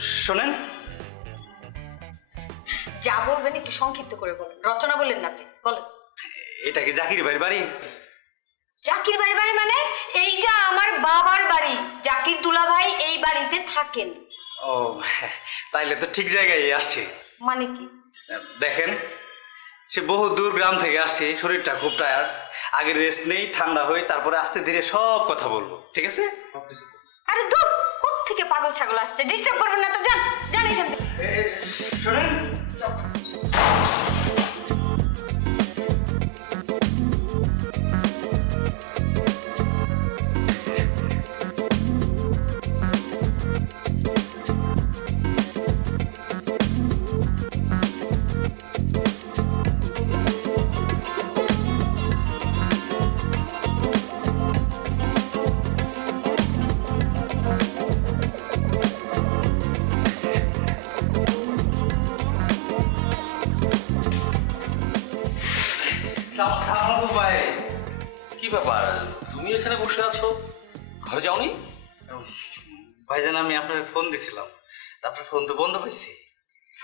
শোনেন। যা বলবেন একটু সংক্ষিপ্ত করে বলুন। রচনা বললেন না প্লিজ বলেন। এটা কি জাকির ভাইয়ের বাড়ি? জাকির বাড়ি বাড়ি মানে এইটা আমার বাবার বাড়ি। জাকির দুলা ভাই এই বাড়িতে থাকেন। ও তাইলে তো ঠিক জায়গায় আসছি। মানে কি? দেখেন সে বহু দূর গ্রাম থেকে আসছে শরীরটা খুব টায়ার্ড আগে রেস্ট নেই ঠান্ডা হই তারপরে আস্তে ধীরে সব কথা বলব ঠিক আছে? আরে দূর পাগল ছাগল আসছে। ডিস্টার্ব করবেন না তো জানি থেকে। শোনেন। সালাম ভাই। কি ব্যাপার? তুমি এখানে বসে আছো? ঘরে যাওনি? ভাইজান আমি আপনার ফোন দিছিলাম। আপনার ফোন তো বন্ধ পাইছি।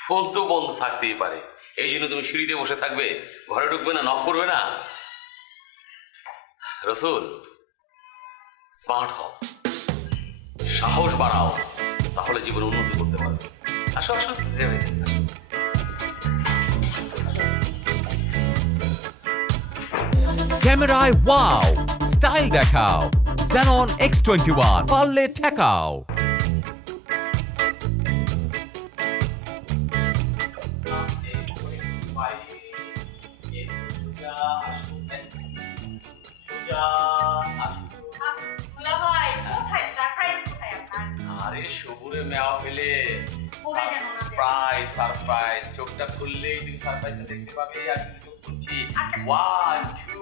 ফোন তো বন্ধ থাকতেই পারে। এই জন্য তুমি সিঁড়িতে বসে থাকবে। ঘরে ঢুকবে না নক করবে না? রসুল স্মার্ট হও। সাহস বাড়াও তাহলে জীবনে উন্নতি করতে পারবে। আসো আসো। জি ভাইজান। ক্যামেরায় ওয়াও স্টাইল দেখাও। Xenon X21 পারলে ঠেকাও। দুলা ভাই কোথায় সারপ্রাইজ কোথায় আপনার আরে সবুরে মেওয়া ফেলে। সারপ্রাইজ সারপ্রাইজ চোখটা খুললেই তুমি সারপ্রাইজটা দেখতে পাবে। আর তুমি চোখ খুলছি। আচ্ছা। ওয়ান টু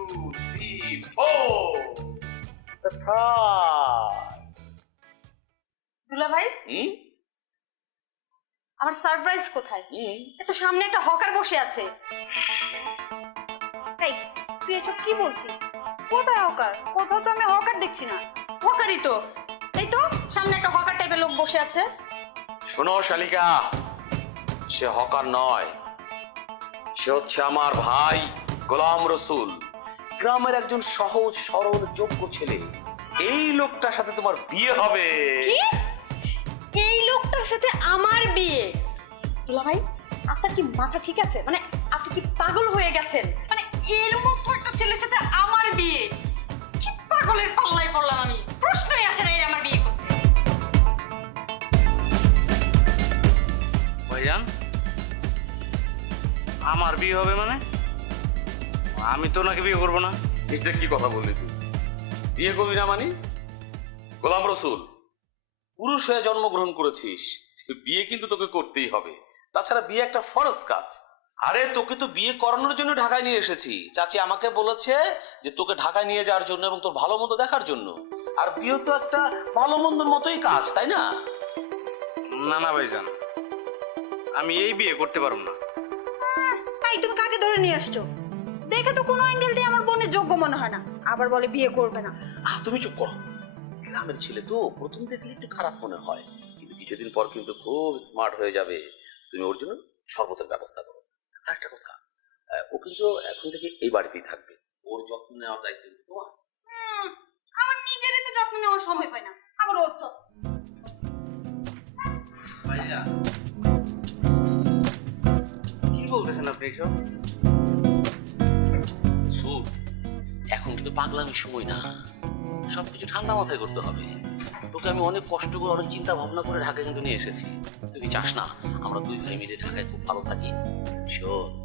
দুলা ভাই? হুম? আমার সারপ্রাইজ কোথায়? হুম? এত সামনে একটা হকার বসে আছে। এই তুই এসব কি বলছিস? কোথায় হকার? কোথাও তো আমি হকার দেখছি না। হকারই তো। এই তো সামনে একটা হকার টাইপের লোক বসে আছে। শোনো শালিকা। সে হকার নয়। সে হচ্ছে আমার ভাই গোলাম রসুল। গ্রামের একজন সহজ সরল যোগ্য ছেলে। এই লোকটার সাথে তোমার বিয়ে হবে। কি? এই লোকটার সাথে আমার বিয়ে? দুলা ভাই আপনার কি মাথা ঠিক আছে? মানে আপনি কি পাগল হয়ে গেছেন? মানে এর মতো একটা ছেলের সাথে আমার বিয়ে। কি পাগলের পাল্লায় পড়লাম আমি? প্রশ্নই আসে না এর আমার বিয়ে করতে। ভাইজান আমার বিয়ে হবে মানে? আমি তো ওনাকে বিয়ে করব না। এটা কি কথা বললি তুই? বিয়ে করবি না মানে? গোলাম রসুল পুরুষ হয়ে জন্মগ্রহণ করেছিস বিয়ে কিন্তু তোকে করতেই হবে। তাছাড়া বিয়ে একটা ফরজ কাজ। আরে তোকে তো বিয়ে করানোর জন্য ঢাকায় নিয়ে এসেছি। চাচি আমাকে বলেছে যে তোকে ঢাকায় নিয়ে যাওয়ার জন্য এবং তোর ভালো মন্দ দেখার জন্য। আর বিয়ে তো একটা ভালো মন্দর মতোই কাজ তাই না? না না ভাইজান আমি এই বিয়ে করতে পারব না। এই তুমি কাকে ধরে নিয়ে আসছো? দেখে তো কোনো অ্যাঙ্গেল দিয়ে আমার বোনের যোগ্য মনে হয় না। আবার বলে বিয়ে করবে না। আহ তুমি চুপ করো। গ্রামের ছেলে তো প্রথম দেখলে একটু খারাপ মনে হয়। কিন্তু কিছুদিন পর কিন্তু খুব স্মার্ট হয়ে যাবে। তুমি ওর জন্য শরবতের ব্যবস্থা করো। আরেকটা কথা ও কিন্তু এখন থেকে এই বাড়িতেই থাকবে। ওর যত্ন নেওয়ার দায়িত্ব কিন্তু তোমার। হুম, আমার নিজেরই তো যত্ন নেওয়ার সময় পাই না। আবার ওর তো। কি বলতেছেন আপনি এসব? কিন্তু পাগলামি সময় না। সবকিছু ঠান্ডা মাথায় করতে হবে। তোকে আমি অনেক কষ্ট করে অনেক চিন্তা ভাবনা করে ঢাকায় কিন্তু নিয়ে এসেছি। তুই কি চাস না? আমরা দুই ভাই মিলে ঢাকায় খুব ভালো থাকি। শোন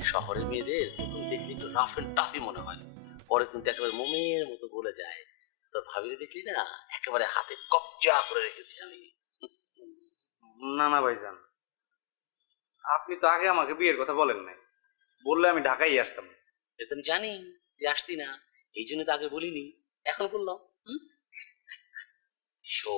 শহরের মেয়েদের প্রথম দেখলে একটু রাফ এন্ড টাফি মনে হয়। পরে কিন্তু একেবারে মোমের মতো গলে যায়। তোর ভাবিরে দেখলি না? একেবারে হাতে কবজা করে রেখেছি আমি। না না ভাইজান। আপনি তো আগে আমাকে বিয়ের কথা বলেন নাই। বললে আমি ঢাকাই আসতাম। এটা আমি জানি। আসতি না এই জন্য তাকে বলিনি। এখন বললাম শো